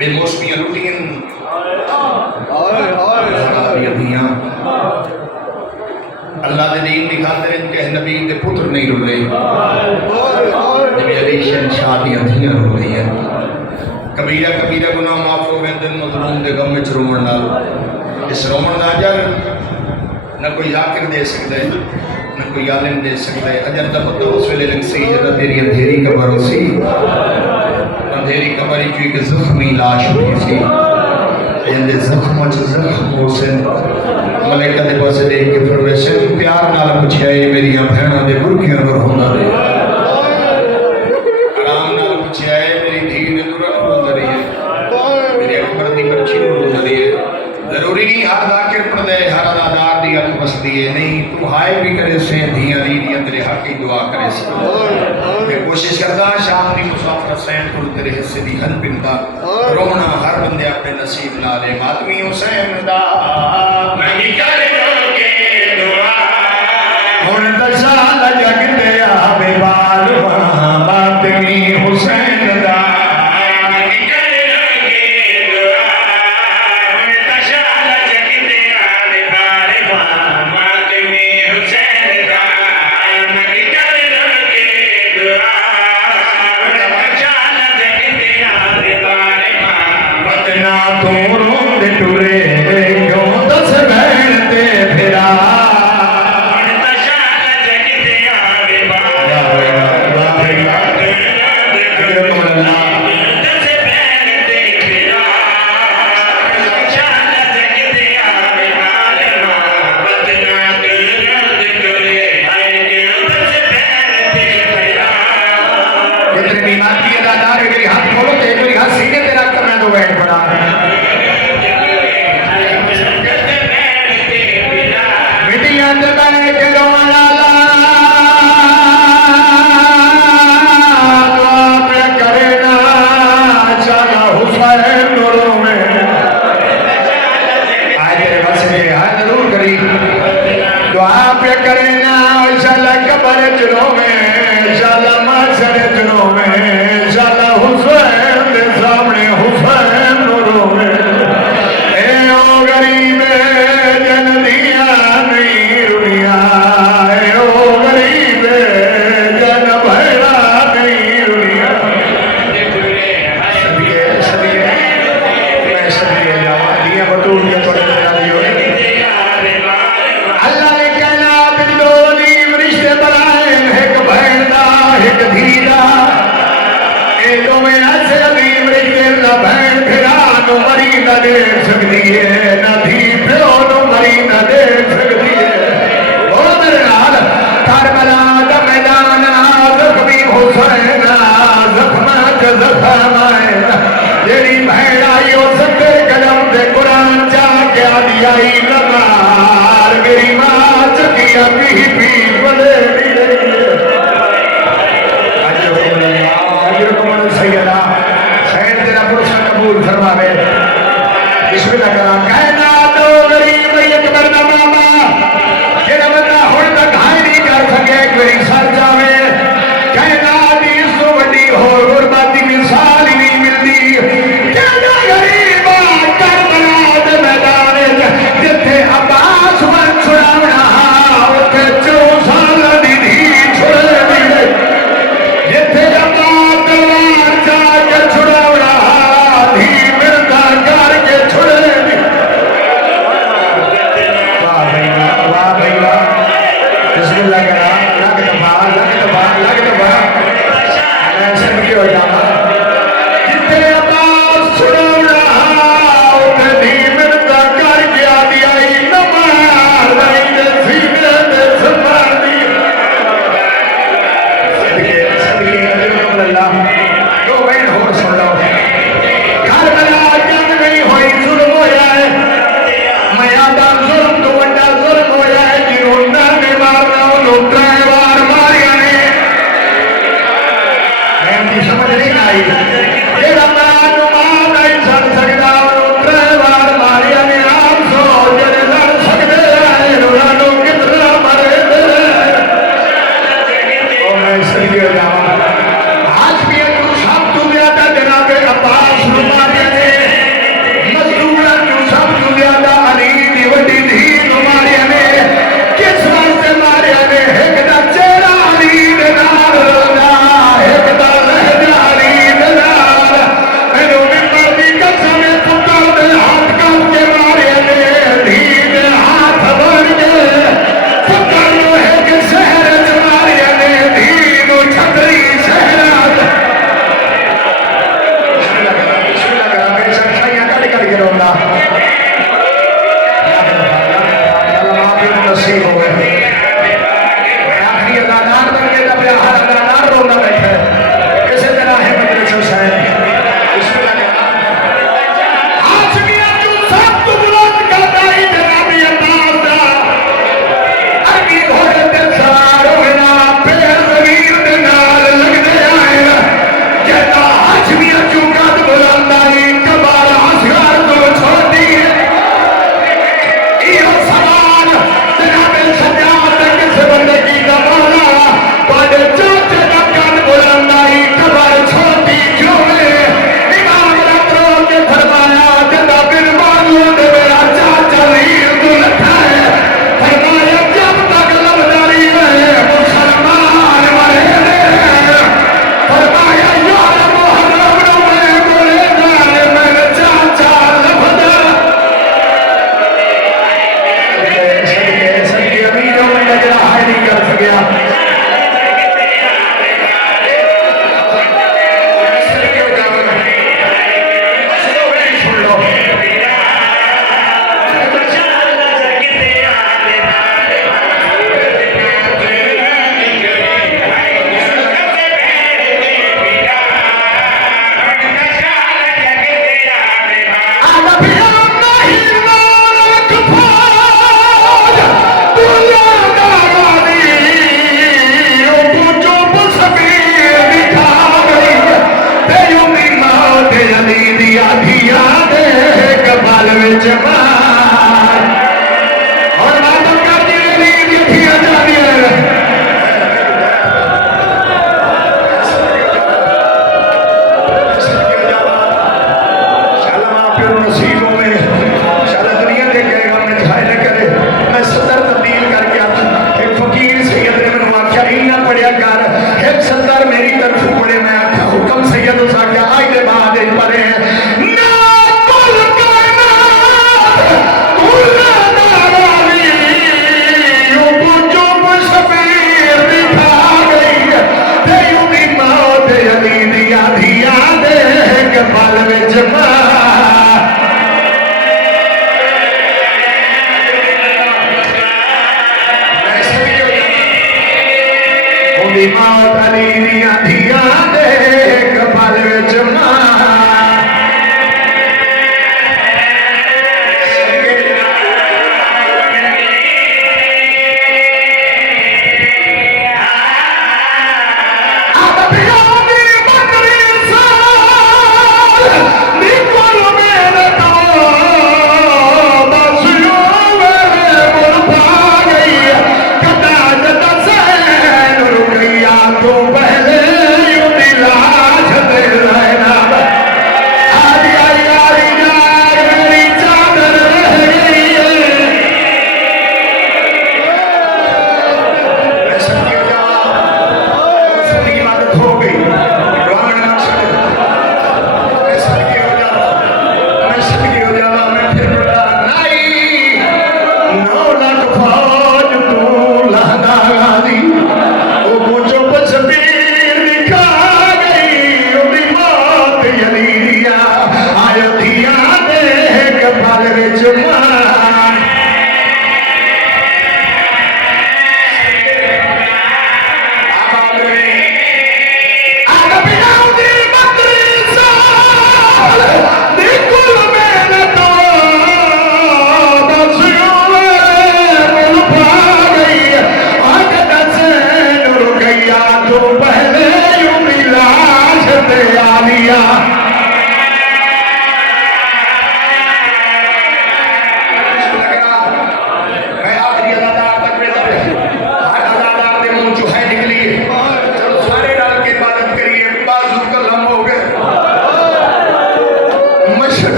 बेमौसमियां Lutyens अल्लाह दे दीन दी खातिर के नबी दे पुत्र नहीं रुले नबी अली शहंशाह दी अथियां रो रही है कबीरा कबीरा गुनाह माफ हो गए दिन मजलूम दे गम विच रोवण नाल इस रोवण दा अजर न कोई जाकिर दे सकदा है न कोई आलिम दे सकदा है अजर दा पता उस वेले लग सी जदा तेरी अंधेरी कबर सी अंधेरी कबर च एक जख्मी लाश उठी सी जिंदे जख्मां च जख्म होसे मलाइका दे पासे देख के फरमाया प्यार नाल पूछया ए मेरियां भैणां दे बुरखियां पर हुंदा रहे आराम नाल पूछया ए मेरी धी दे नूरां पर हुंदा रही मेरे अकबर दी बच्ची पर हुंदा रही जरूरी नहीं हर जाकिर पढ़दे हर अदादार दी अख बसदी है नहीं तू हाय भी करे से धियां दी तेरे हक की दुआ करे से मैं कोशिश करदा शाम दी मुसाफिर हुसैन को तेरे हिस्से दी हल पिंदा रोना हर बंदे अपने नसीब नाल है मातमी हुसैन दा नहीं करोगे दुआ हुन दशाल जग ते आवे बालवा मातमी हुसैन दा जमाल और मातम कर दी देखिए जानिए मौत अली दिया धिया दे कपाल विच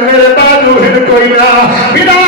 मेरे बाजू हिन कोई ना बिना